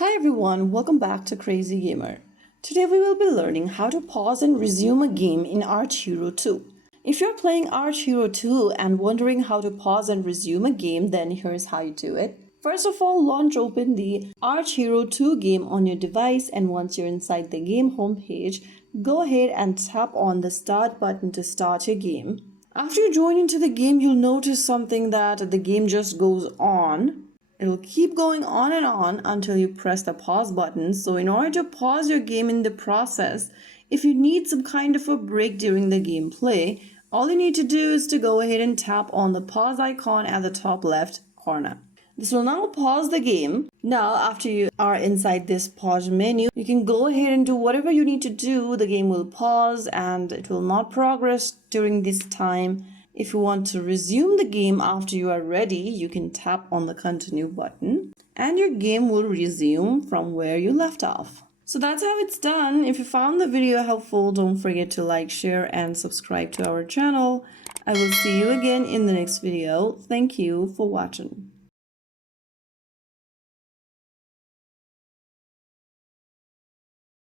Hi everyone, welcome back to Crazy Gamer. Today we will be learning how to pause and resume a game in Archero 2. If you're playing Archero 2 and wondering how to pause and resume a game, then here's how you do it. First of all, launch open the Archero 2 game on your device, and once you're inside the game homepage, go ahead and tap on the start button to start your game. After you join into the game, you'll notice something that the game just goes on. It'll keep going on and on until you press the pause button. So in order to pause your game in the process, if you need some kind of a break during the gameplay, all you need to do is to go ahead and tap on the pause icon at the top left corner. This will now pause the game. Now, after you are inside this pause menu, you can go ahead and do whatever you need to do. The game will pause and it will not progress during this time. If you want to resume the game after you are ready, you can tap on the continue button and your game will resume from where you left off. So that's how it's done. If you found the video helpful, don't forget to like, share, and subscribe to our channel. I will see you again in the next video. Thank you for watching.